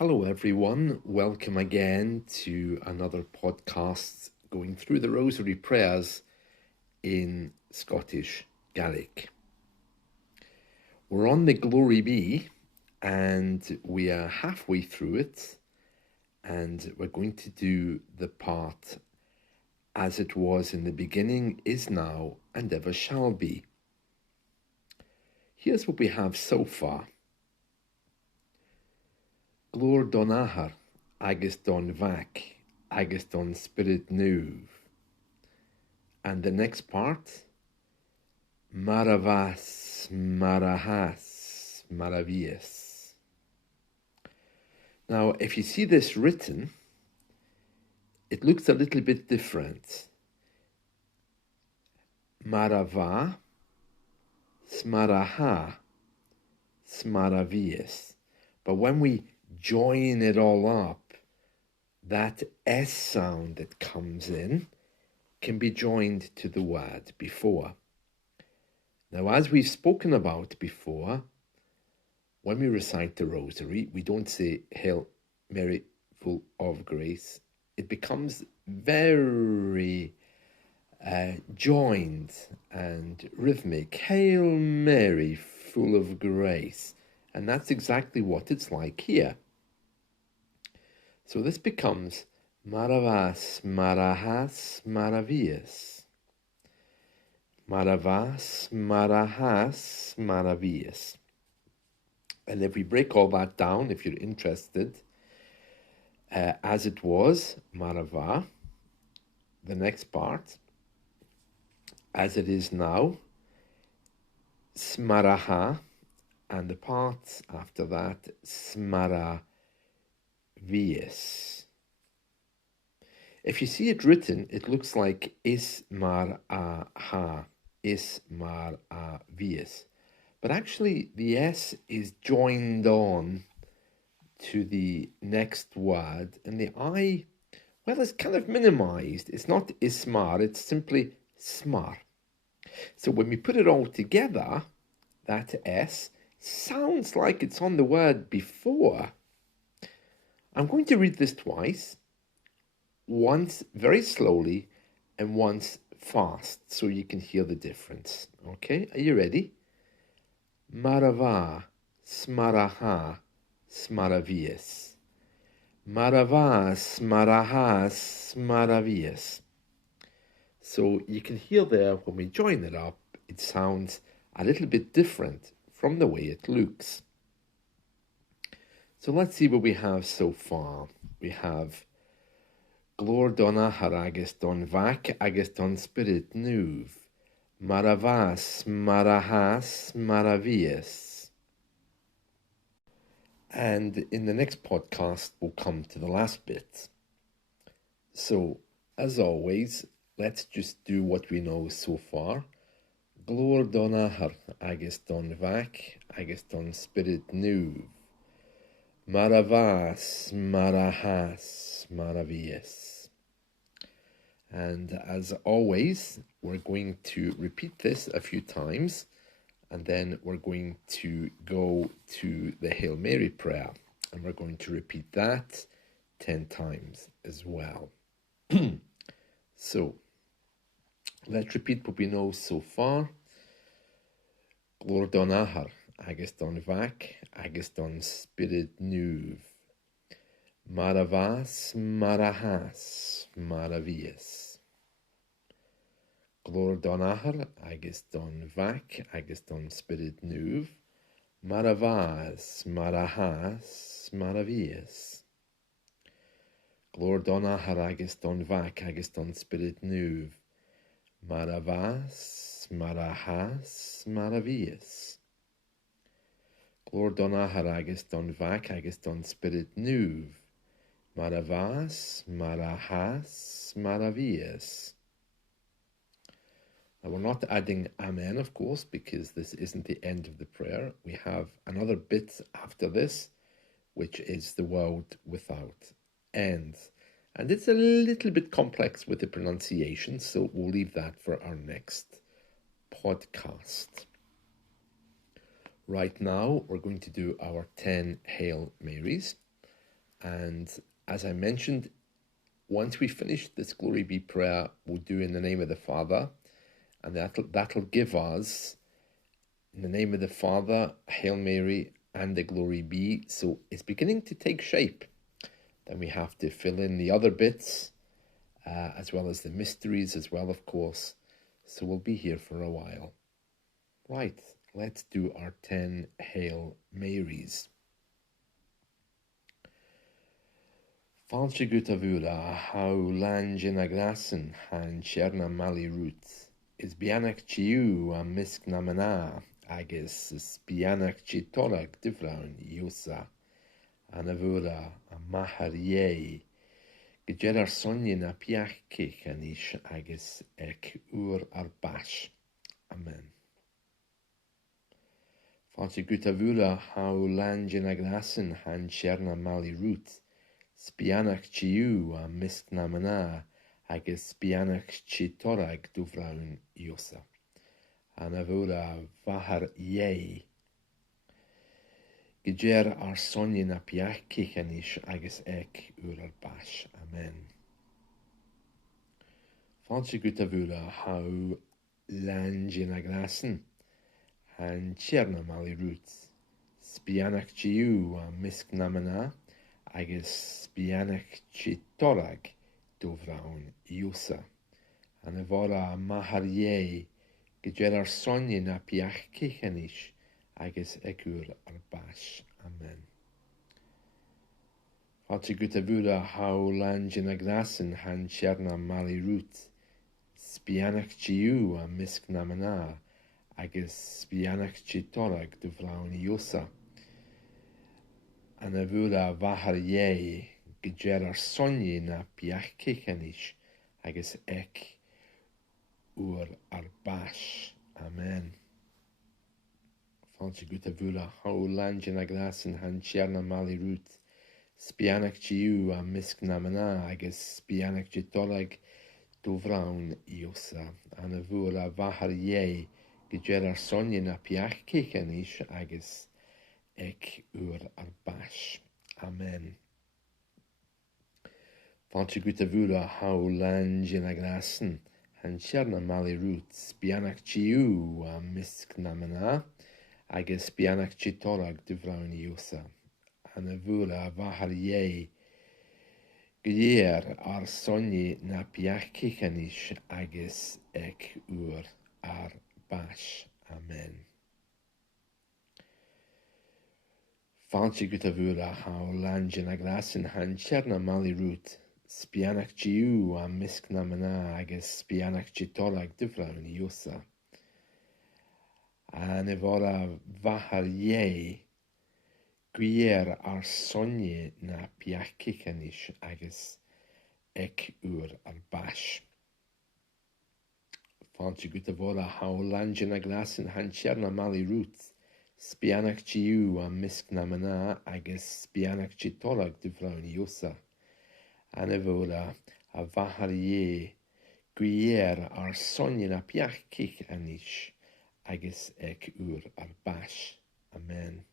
Hello everyone, welcome again to another podcast going through the Rosary prayers in Scottish Gaelic. We're on the Glory Be and we are halfway through it, and we're going to do the part as it was in the beginning, is now, and ever shall be. Here's what we have so far. Glòir don Athair, agus don Mhac, agus don Spiorad Naomh. And the next part, veeas, veeas. Now, if you see this written, it looks a little bit different. Veeas, veeas. But when we join it all up, that S sound that comes in can be joined to the word before. Now, as we've spoken about before, when we recite the Rosary, we don't say, Hail Mary, full of grace. It becomes very joined and rhythmic. Hail Mary, full of grace. And that's exactly what it's like here. So this becomes veeas, veeas. Veeas, veeas. And if we break all that down, if you're interested, as it was, marava, the next part, as it is now, smaraha, and the part after that, veeas. If you see it written, it looks like smar, veeas. But actually, the S is joined on to the next word, and the I, well, it's kind of minimized. It's not smar, it's simply smar. So when we put it all together, that S sounds like it's on the word before. I'm going to read this twice, once very slowly and once fast, so you can hear the difference. Okay, are you ready? Marava, smaraha, veeas. Marava, smaraha, veeas. So you can hear there, when we join it up, it sounds a little bit different from the way it looks. So let's see what we have so far. We have Glòir don Athair agus don Mhac agus don Spiorad Naomh. Veeas, veeas. And in the next podcast, we'll come to the last bit. So, as always, let's just do what we know so far. Glòir don Athair agus don Mhac agus don Spiorad Naomh. Veeas, veeas. And as always, we're going to repeat this a few times, and then we're going to go to the Hail Mary prayer, and we're going to repeat that 10 times as well. So, let's repeat what we know so far. Glòir don Athair agus don Mhac agus don Spiorad Naomh. Veeas, veeas. Glòir don Athair agus don Mhac agus don Spiorad Naomh. Veeas, veeas. Glòir don Athair agus don Mhac agus don Spiorad Naomh. Veeas, veeas. Glòir don Athair agus don Mhac agus don Spiorad Naomh. Veeas, veeas. Now, we're not adding Amen, of course, because this isn't the end of the prayer. We have another bit after this, which is the word without end. And it's a little bit complex with the pronunciation, so we'll leave that for our next podcast. Right now, we're going to do our 10 Hail Marys. And as I mentioned, once we finish this Glory Be prayer, we'll do in the name of the Father, and that'll give us, in the name of the Father, Hail Mary, and the Glory Be. So it's beginning to take shape. Then we have to fill in the other bits, as well as the mysteries as well, of course. So we'll be here for a while. Right, let's do our 10 Hail Marys. Falche gutavura, hau lange na grassen, han cherna mali root, is bianach chiu a misk namana, agus bianach chitorag divraun yosa, anavura a mahar ye, gejer ar sonyin a piach kechanish agus ek ur ar bash. Amen. Falche gutavura, hau lange na grassen, han cherna mali root, Spianach chiu a misk namana, agus spianach chitorag duvraun yosa. Anavura vahar ye. Gejer ar sonyin a piach kichanish agus ek ur ar bash. Amen. Falche gutavura hau langin agrassen, han cherna mali roots. Spianach chiu a misk namana, agus bianach chitorag dovraun yosa. Anavora mahar ye, gejer ar sonyin a piach kichanish, agus ekur ar bash. Amen. Falche gutavura hau langin agrassen han cherna mali root, spianach chiu a misk namana, agus spianach chitorag dovraun yosa. Anavura vahar ye, gejer ar sonyin a piach kichanish, agus ek ur ar bash. Amen. Falche gutavura hau langin agrassen han cherna mali root, spianach chiu a misk namana, agus spianach chitorag dovraun yosa. Anavura vahar ye, gejer ar sonyin a piach kichanish, agus ek ur ar bash. Amen. Falche gutavura hau langin agrassen, han cherna mali root, spianach chiu a misk namana, agus spianach chitorag duvraun yosa. Anavura vahar ye, gejer ar sonyi na piach kichanish, agus ek ur ar bash. Amen. Falche gutavura hau langin agrassen han cherna mali root, spianach chiu a misk namana, agus spianach chitorag duvraun yosa. Anavora vahar ye, gejer ar sonye na piach kichanish, agus ek ur ar bash. Falche gutavura hau langin agrassen han cherna mali root, spianach chiu a misk namana, agus spianach chitorag duvraun yosa. Anavora a vahar ye, gejer ar sonyin a piach kichanish, agus ek ur ar bash. Amen.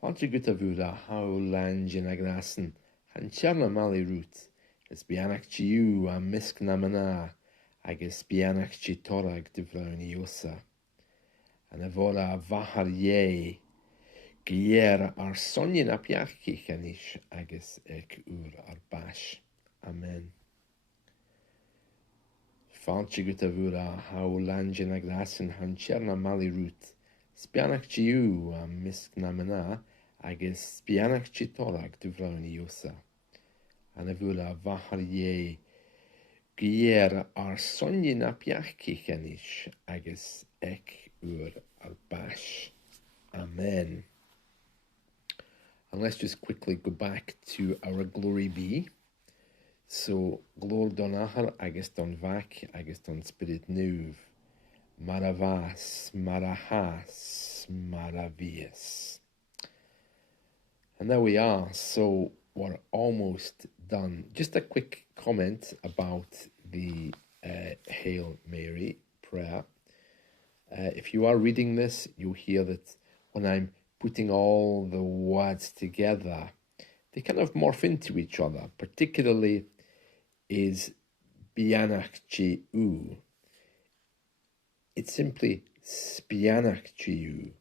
Falche gutavura hau langin agrassen han cherna mali root, spianach chiu a misk namana, agus spianach chitorag duvraun yosa. Anavora vahar ye, gejer ar sonyin a piach kichanish, agus ek ur ar bash. Amen. Falche gutavura hau langin agrassen han cherna mali root, spianach chiu a misk namana, agus spianach chitorag duvraun yosa. Anavura vahar ye, gejer ar sonyin a piach kichanish, agus ek ur ar bash. Amen. And let's just quickly go back to our Glory Be. So, Glòir don Athair, agus don Mhac, agus don Spiorad Naomh, maravas, marahas, veeas. And there we are. So, we're almost done. Just a quick comment about the Hail Mary prayer. If you are reading this, you'll hear that when I'm putting all the words together, they kind of morph into each other, particularly is bianach u. It's simply spianach u.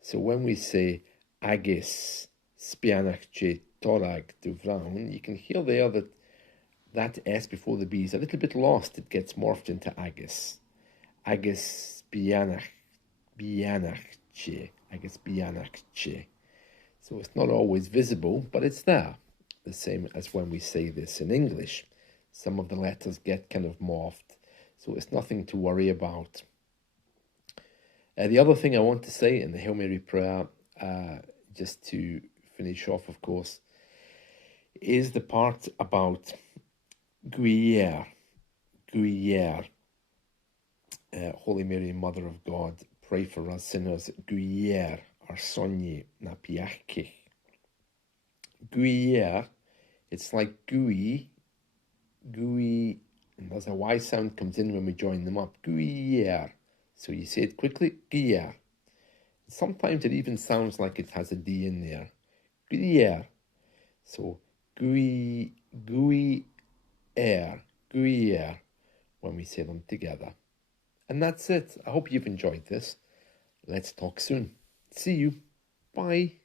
So when we say agus spianach torag du vraun, you can hear there that S before the B is a little bit lost. It gets morphed into agus. Agus bianach agus bianach. So it's not always visible, but it's there. The same as when we say this in English. Some of the letters get kind of morphed, so it's nothing to worry about. The other thing I want to say in the Hail Mary prayer, just to finish off, of course, is the part about Glòir. Holy Mary, Mother of God, pray for us sinners. Glòir ar sonne na piachich. Glòir, it's like gooey, and there's a Y sound comes in when we join them up. Glòir. So you say it quickly, Glòir. Sometimes it even sounds like it has a D in there. Glòir. So Glòir, when we say them together. And that's it. I hope you've enjoyed this. Let's talk soon. See you. Bye.